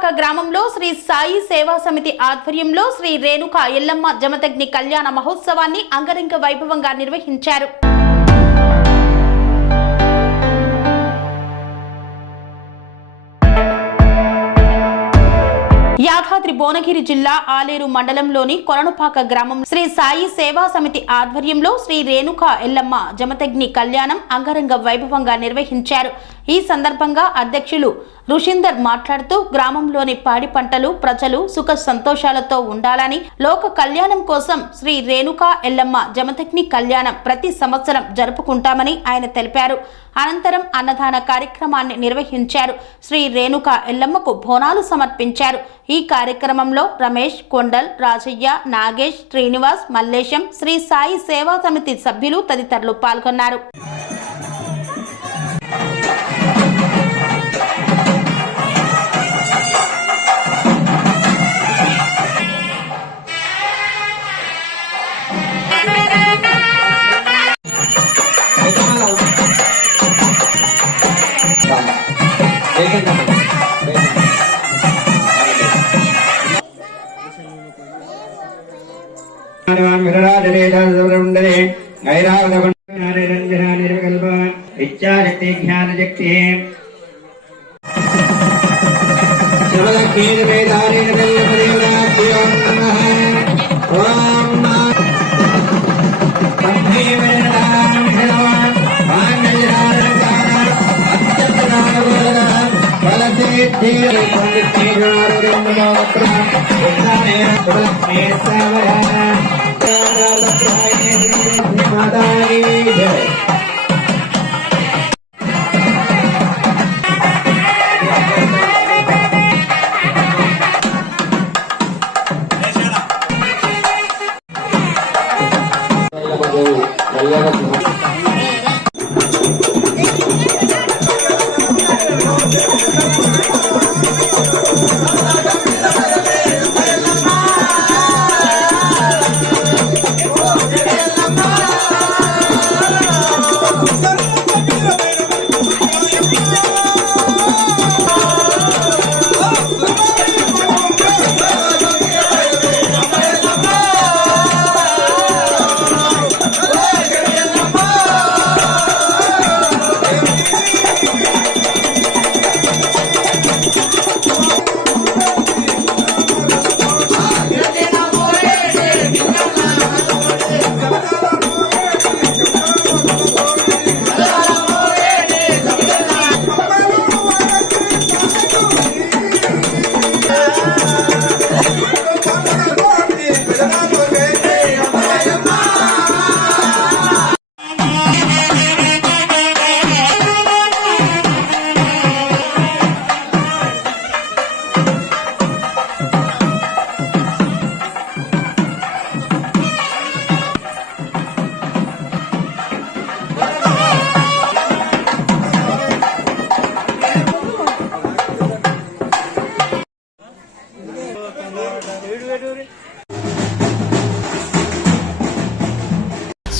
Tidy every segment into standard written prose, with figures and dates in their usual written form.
కొరణపాక గ్రామంలో శ్రీ సాయి సేవా సమితి ఆధ్వర్యంలో శ్రీ రేణుకా ఎల్లమ్మ జమదగ్ని కళ్యాణ మహోత్సవాన్ని అంగరంగ వైభవంగా నిర్వహించారు. యాదాద్రి భువనగిరి జిల్లా ఆలేరు మండలంలోని కొరణపాక గ్రామం శ్రీ సాయి సేవా సమితి ఆధ్వర్యంలో శ్రీ రేణుకా ఎల్లమ్మ జమదగ్ని కళ్యాణం అంగరంగ వైభవంగా నిర్వహించారు. ఈ సందర్భంగా అధ్యక్షులు రుషిందర్ మాట్లాడుతూ గ్రామంలోని పాడి పంటలు ప్రజలు సుఖ సంతోషాలతో ఉండాలని లోక కళ్యాణం కోసం శ్రీ రేణుకా ఎల్లమ్మ జమదగ్ని కళ్యాణం ప్రతి సంవత్సరం జరుపుకుంటామని ఆయన తెలిపారు. అనంతరం అన్నదాన కార్యక్రమాన్ని నిర్వహించారు. శ్రీ రేణుకా ఎల్లమ్మకు బోనాలు సమర్పించారు. ఈ కార్యక్రమంలో రమేష్, కొండల్, రాజయ్య, నాగేష్, శ్రీనివాస్, మల్లేశం, శ్రీ సాయి సేవా సమితి సభ్యులు తదితరులు పాల్గొన్నారు.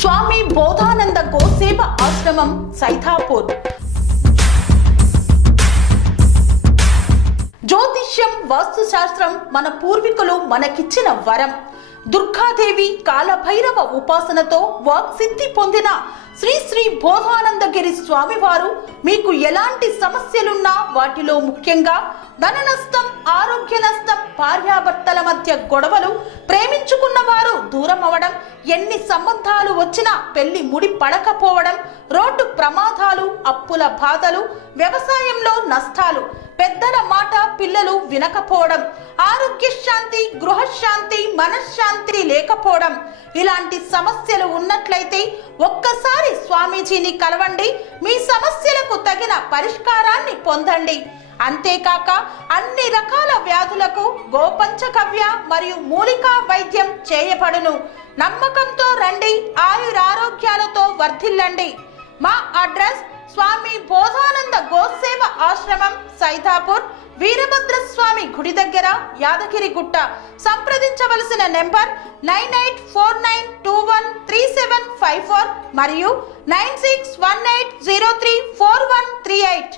స్వామి బోధానంద గోసేవ ఆశ్రమం సైథాపూర్. జ్యోతిష్యం, వాస్తుశాస్త్రం మన పూర్వీకులు మనకిచ్చిన వరం. దుర్గాదేవి, కాలభైరవ ఉపాసనతో వాక్సిద్ధి పొందిన శ్రీ శ్రీ బోధానందగిరి స్వామివారు మీకు ఎలాంటి సమస్యలున్నా, వాటిలో ముఖ్యంగా ధన నష్టం, ఆరోగ్య నష్టం, భార్యాభర్తల మధ్య గొడవలు, ప్రేమించుకున్న వారు దూరం అవడం, ఎన్ని సంబంధాలు వచ్చినా పెళ్లి ముడి పడకపోవడం, రోడ్డు ప్రమాదాలు, అప్పుల బాధలు, వ్యవసాయంలో నష్టాలు, పెద్దల మాట పిల్లలు వినకపోవడం, ఆరోగ్య శాంతి, గృహశాంతి, మనశ్శాంతి లేకపోవడం, ఇలాంటి సమస్యలు ఉన్నట్లయితే ఒక్కసారి స్వామీజీని కలవండి. మీ సమస్యలకు తగిన పరిష్కారాన్ని పొందండి. అంతేకాక అన్ని రకాల వ్యాధులకు గోపంచకవ్య మరియు మూలికా వైద్యం చేయబడును. నమ్మకంతో రండి, ఆయురారోగ్యాలతో వర్ధిల్లండి. మా అడ్రస్ స్వామి బోధానంద గోసేవ ఆశ్రమం, సైథాపూర్, వీరభద్రస్వామి గుడి దగ్గర, యాదగిరిగుట్ట. సంప్రదించవలసిన నెంబర్ 9849213754 మరియు 9618034138.